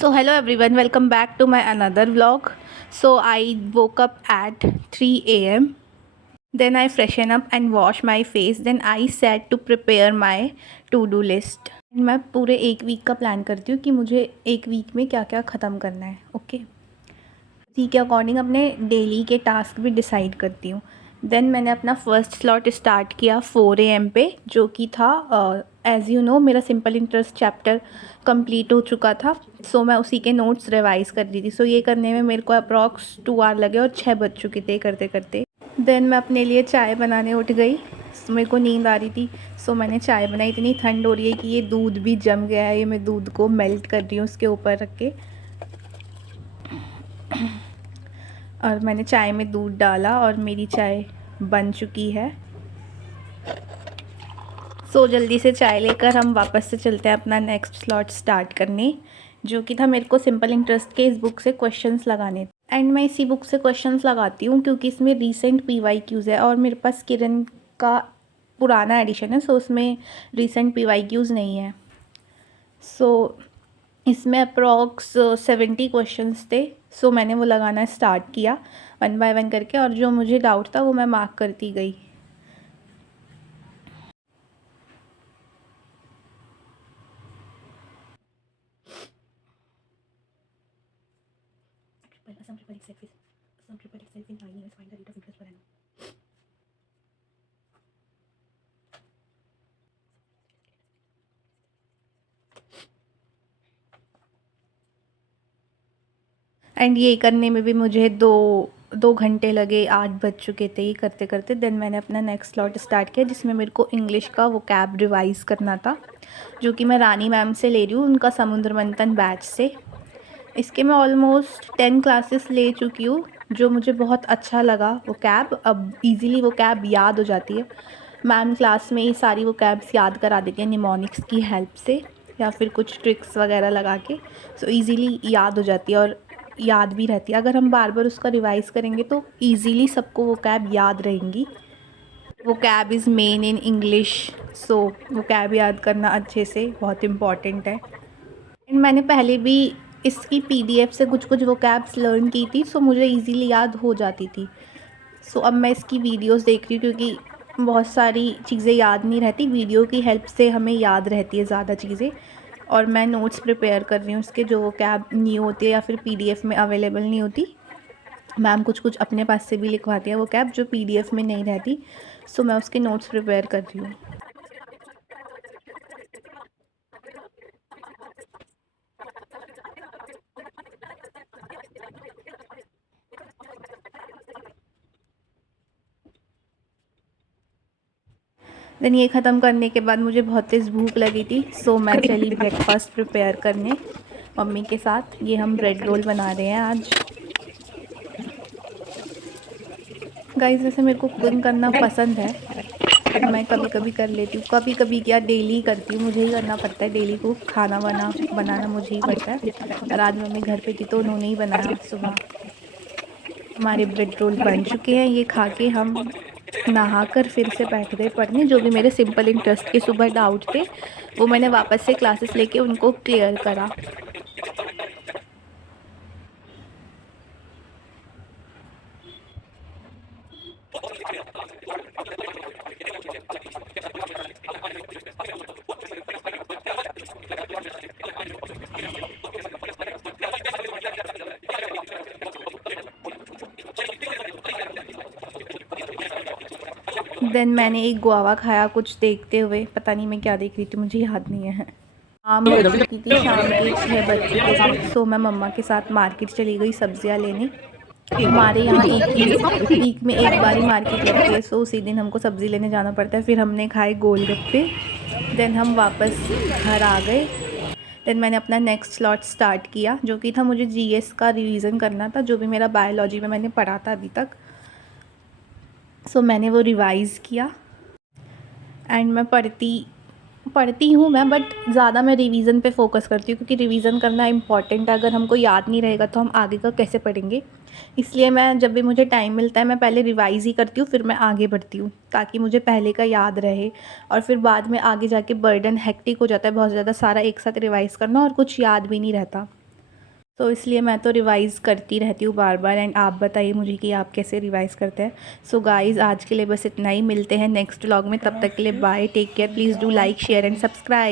So hello everyone, welcome back to my another vlog. So I woke up at 3 a.m. Then I freshen up and wash my face. Then I sat to prepare my to-do list. मैं पूरे एक week का plan करती हूँ कि मुझे एक week में क्या क्या ख़त्म करना है. ओके, उसी के अकॉर्डिंग अपने डेली के टास्क भी डिसाइड करती हूँ. देन मैंने अपना फ़र्स्ट स्लॉट स्टार्ट किया 4 AM पे, जो कि था एज़ यू नो मेरा सिंपल इंटरेस्ट चैप्टर कंप्लीट हो चुका था. सो मैं उसी के नोट्स रिवाइज़ कर रही थी. सो ये करने में मेरे को अप्रॉक्स 2 आवर लगे और 6 बज चुके थे करते करते. देन मैं अपने लिए चाय बनाने उठ गई. मेरे को नींद आ रही थी, सो मैंने चाय बनाई. इतनी ठंड हो रही है कि ये दूध भी जम गया है. ये मैं दूध को मेल्ट कर रही हूँ उसके ऊपर रख के. और मैंने चाय में दूध डाला और मेरी चाय बन चुकी है. सो जल्दी से चाय लेकर हम वापस से चलते हैं अपना नेक्स्ट स्लॉट स्टार्ट करने, जो कि था मेरे को सिंपल इंटरेस्ट के इस बुक से क्वेश्चंस लगाने. एंड मैं इसी बुक से क्वेश्चंस लगाती हूँ क्योंकि इसमें रीसेंट PYQs है और मेरे पास किरण का पुराना एडिशन है. सो उसमें रीसेंट PYQs नहीं है. सो इसमें अप्रॉक्स 70 क्वेश्चंस थे. सो मैंने वो लगाना स्टार्ट किया 1 बाय 1 करके, और जो मुझे डाउट था वो मैं मार्क करती गई. एंड ये करने में भी मुझे दो घंटे लगे. 8 बज चुके थे ये करते करते. देन मैंने अपना नेक्स्ट स्लॉट स्टार्ट किया जिसमें मेरे को इंग्लिश का वो कैब रिवाइज़ करना था, जो कि मैं रानी मैम से ले रही हूँ, उनका समुद्र मंथन बैच से. इसके मैं ऑलमोस्ट 10 क्लासेस ले चुकी हूँ, जो मुझे बहुत अच्छा लगा. वो कैब अब ईज़िली वो कैब याद हो जाती है. मैम क्लास में ही सारी वो कैब्स याद करा देती है निमोनिक्स की हेल्प से या फिर कुछ ट्रिक्स वगैरह लगा के. सो ईज़िली याद हो जाती है और याद भी रहती है. अगर हम बार बार उसका रिवाइज़ करेंगे तो ईज़िली सबको वो कैब याद रहेंगी. वो cab is men in English. So वो कैब याद करना अच्छे से बहुत इम्पॉर्टेंट है. एंड मैंने पहले भी इसकी PDF से कुछ कुछ वो कैब्स लर्न की थी, सो मुझे ईज़िली याद हो जाती थी. सो अब मैं इसकी वीडियोस देख रही हूँ क्योंकि बहुत सारी चीज़ें याद नहीं रहती. वीडियो की हेल्प से हमें याद रहती है ज़्यादा चीज़ें. और मैं नोट्स प्रिपेयर कर रही हूँ उसके, जो वो कैब न्यू होती है या फिर PDF में अवेलेबल नहीं होती. मैम कुछ कुछ अपने पास से भी लिखवाती है वो कैब जो PDF में नहीं रहती. सो मैं उसके नोट्स प्रिपेयर कर रही हूँ. देन ये ख़त्म करने के बाद मुझे बहुत तेज़ भूख लगी थी. सो मैं चली ब्रेकफास्ट प्रिपेयर करने मम्मी के साथ. ये हम ब्रेड रोल बना रहे हैं आज. गाइस वैसे मेरे को कुकिंग करना पसंद है. मैं कभी कभी कर लेती हूँ, कभी कभी क्या डेली करती हूँ. मुझे ही करना पड़ता है डेली को खाना बनाना मुझे ही पड़ता है. और आज मम्मी घर पे थी तो उन्होंने ही बनाया सुबह. हमारे ब्रेड रोल बन चुके हैं. ये खा के हम नहाकर फिर से बैठ गए पढ़ने. जो भी मेरे सिंपल इंटरेस्ट के सुबह डाउट थे वो मैंने वापस से क्लासेस लेके उनको क्लियर करा. देन मैंने एक गुआवा खाया कुछ देखते हुए. पता नहीं मैं क्या देख रही थी, मुझे याद नहीं है. शाम हो चुकी थी, शाम के 6 बज चुके थे. सो मैं मम्मा के साथ मार्केट चली गई सब्जियां लेने. हमारे यहाँ एक ही वीक में एक बार ही मार्केट लगती है. सो उसी दिन हमको सब्ज़ी लेने जाना पड़ता है. फिर हमने खाए गोलगप्पे. देन हम वापस घर आ गए. देन मैंने अपना नेक्स्ट स्लॉट स्टार्ट किया, जो कि था मुझे GS का रिवीजन करना था, जो भी मेरा बायोलॉजी में मैंने पढ़ा था अभी तक. सो मैंने वो रिवाइज़ किया. एंड मैं पढ़ती हूँ मैं, बट ज़्यादा मैं रिवीजन पे फोकस करती हूँ क्योंकि रिवीजन करना इम्पॉर्टेंट है. अगर हमको याद नहीं रहेगा तो हम आगे का कैसे पढ़ेंगे. इसलिए मैं जब भी मुझे टाइम मिलता है मैं पहले रिवाइज़ ही करती हूँ, फिर मैं आगे बढ़ती हूँ ताकि मुझे पहले का याद रहे. और फिर बाद में आगे जाके बर्डन हेक्टिक हो जाता है बहुत ज़्यादा, सारा एक साथ रिवाइज़ करना और कुछ याद भी नहीं रहता. तो इसलिए मैं तो रिवाइज़ करती रहती हूँ बार बार। एंड आप बताइए मुझे कि आप कैसे रिवाइज़ करते हैं। सो गाइज़ आज के लिए बस इतना ही, मिलते हैं नेक्स्ट व्लॉग में, तब तक के लिए bye, take care, please do like share and subscribe.